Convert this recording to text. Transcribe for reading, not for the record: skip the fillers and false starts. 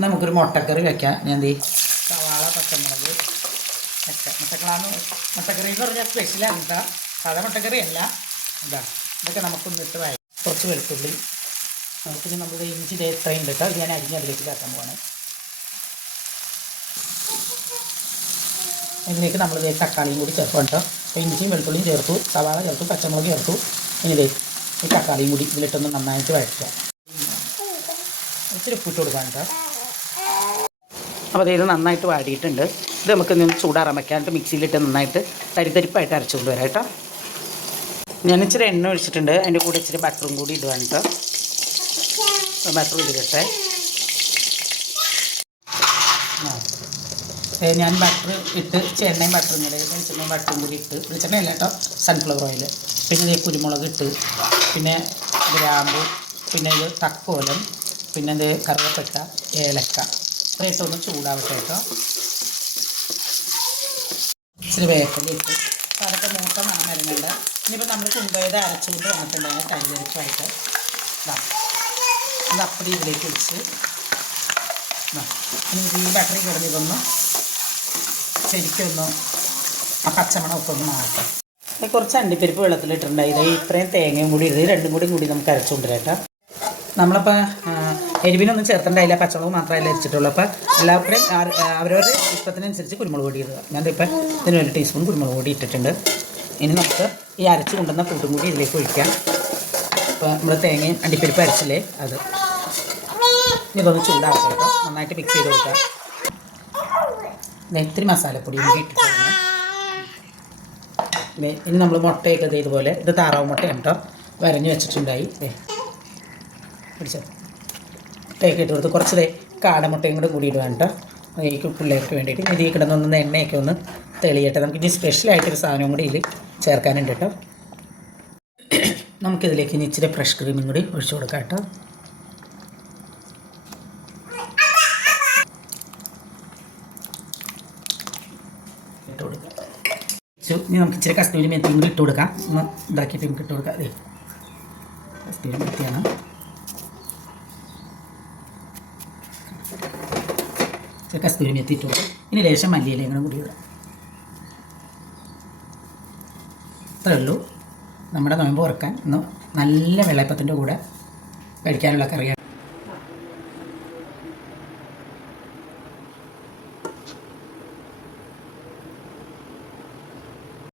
നമുക്കൊരു മുട്ടക്കറി വെക്കാം. ഞാൻ സവാള, പച്ചമുളക് വെക്കാം. മുട്ടക്കറി എന്ന് പറഞ്ഞാൽ സ്പെഷ്യലാണ് കേട്ടോ, സാധാ മുട്ടക്കറി അല്ല. ഇതൊക്കെ നമുക്കൊന്ന് ഇട്ട് വായി. കുറച്ച് വെളുത്തുള്ളി, പിന്നെ നമ്മുടെ ഇഞ്ചി ഇത്രയും ഉണ്ട് കേട്ടോ. ഇത് ഞാൻ അരിഞ്ഞ് അതിലേക്ക് ചേർക്കാൻ പോകണം. ഇതിലേക്ക് നമ്മൾ തക്കാളിയും കൂടി ചേർക്കണം കേട്ടോ. അപ്പോൾ ഇഞ്ചിയും വെളുത്തുള്ളിയും ചേർത്തു, സവാള ചേർത്തു, പച്ചമുളക് ചേർത്തു. ഇനി ഈ തക്കാളിയും കൂടി ഇതിലിട്ടൊന്ന് നന്നായിട്ട് വഴറ്റുക. ഇച്ചിരി ഉപ്പിട്ട് കൊടുക്കാൻ കേട്ടോ. അപ്പോൾ ഇത് നന്നായിട്ട് വാടിയിട്ടുണ്ട്. ഇത് നമുക്കൊന്ന് ചൂടാറാൻ വെക്കാനായിട്ട് മിക്സിയിലിട്ട് നന്നായിട്ട് തരിതരിപ്പായിട്ട് അരച്ചുകൊണ്ട് വരാം കേട്ടോ. ഞാൻ ഇച്ചിരി എണ്ണ ഒഴിച്ചിട്ടുണ്ട്. അതിൻ്റെ കൂടെ ഇച്ചിരി ബട്ടറും കൂടി ഇടുവാണ് കേട്ടോ. ബട്ടർ ഇതിലിട്ടെ. ഞാൻ ബട്ടർ ഇട്ട് എണ്ണയും ബട്ടറും കൂടെ വെളിച്ചെണ്ണയും ബട്ടറും കൂടി ഇട്ട്, വെളിച്ചെണ്ണയല്ല കേട്ടോ, സൺഫ്ലവർ ഓയിൽ. പിന്നെ ഇത് കുരുമുളക് ഇട്ട്, പിന്നെ ഗ്രാമ്പു, പിന്നെ ഇത് തക്കോലം, പിന്നെ ഇത് കറുവപ്പട്ട, ഏലക്ക ഇത്രയിട്ടൊന്ന് ചൂടാവട്ടെ കേട്ടോ. ഇച്ചിരി വേപ്പില ഇട്ട് അപ്പോൾ അതൊക്കെ മൂത്ത മണം വരുന്നുണ്ട്. ഇനിയിപ്പോൾ നമ്മൾ കൊണ്ടുപോയത് അരച്ചുകൊണ്ട് വന്നിട്ടുണ്ടെങ്കിൽ കരികരിച്ചായിട്ട് അത് അപ്പടി ഇതിലേക്ക് വെച്ച് ഇനി ഈ ബട്ടറി കിടന്ന് ഇതൊന്ന് ശരിക്കൊന്ന് ആ പച്ചമണമൊക്കെ ഒന്ന് മാറട്ടെ. കുറച്ച് അണ്ടിപ്പരിപ്പ് വെള്ളത്തിലിട്ടുണ്ടായി. ഇത്രയും തേങ്ങയും കൂടി ഇത് രണ്ടും കൂടി നമുക്ക് അരച്ചുകൊണ്ടിരേട്ടാ. നമ്മളിപ്പോൾ എരിവിനൊന്നും ചേർത്തിണ്ടായില്ല, പച്ചമുളക് മാത്രമല്ല അരിച്ചിട്ടുള്ളൂ. അപ്പോൾ എല്ലാവർക്കും അവരവരുടെ ഇഷ്ടത്തിനനുസരിച്ച് കുരുമുളക് പൊടി ഇടുക. ഞാനിപ്പോൾ ഇതിന് 1 ടീസ്പൂൺ കുരുമുളക് പൊടി ഇട്ടിട്ടുണ്ട്. ഇനി നമുക്ക് ഈ അരച്ച് കൊണ്ടുവന്ന കൂട്ടും കൂടി ഇതിലേക്ക് ഒഴിക്കാം. അപ്പോൾ നമ്മൾ തേങ്ങയും അണ്ടിപ്പരിപ്പ് അരച്ചില്ലേ അത് ഇതൊന്ന് ചൂടാക്കാം കേട്ടോ. നന്നായിട്ട് മിക്സ് ചെയ്ത് കൊടുക്കാം. ഇത്തിരി മസാലപ്പൊടി കൂടി ഇട്ടിട്ടുണ്ട്. ഇനി നമ്മൾ മുട്ടയൊക്കെ ഇതുപോലെ, ഇത് താറാവ് മുട്ടയാണ് കേട്ടോ, വരഞ്ഞ് വെച്ചിട്ടുണ്ടായി. പിടിച്ചോ, മുട്ടയൊക്കെ ഇട്ട് കൊടുത്ത് കുറച്ച് കാടമുട്ടയും കൂടി ഇടുവാണ് കേട്ടോ, ഈ പിള്ളേർക്ക് വേണ്ടിയിട്ട്. ഇതിൽ കിടന്നൊന്ന് എണ്ണയൊക്കെ ഒന്ന് തെളിയട്ടെ. നമുക്കിനി സ്പെഷ്യലായിട്ടൊരു സാധനവും കൂടി ഇതിൽ ചേർക്കാനുണ്ട് കേട്ടോ. നമുക്കിതിലേക്ക് ഇനി ഇച്ചിരി ഫ്രഷ് ക്രീമും കൂടി ഒഴിച്ചു കൊടുക്കാം കേട്ടോ. ഇട്ട് കൊടുക്കാം. ഇനി നമുക്ക് ഇച്ചിരി കസ്തൂരി മെത്തിയും കൂടി ഇട്ട് കൊടുക്കാം. ഒന്ന് ഇതാക്കിയിട്ട് നമുക്ക് ഇട്ട് കൊടുക്കാം. കസ്തൂരി മെത്തിയാണ്. കസ്തൂരി മെത്തി ഇട്ട് കൊടുക്കും. ഇനി ലേശം മല്ലിയിലയും കൂടി ഇടാം. ഇത്രയേ ഉള്ളൂ നമ്മുടെ നോയമ്പ് തുറക്കാൻ. ഇന്ന് നല്ല വെള്ളയപ്പത്തിൻ്റെ കൂടെ കഴിക്കാനുള്ള കറിയാണ്.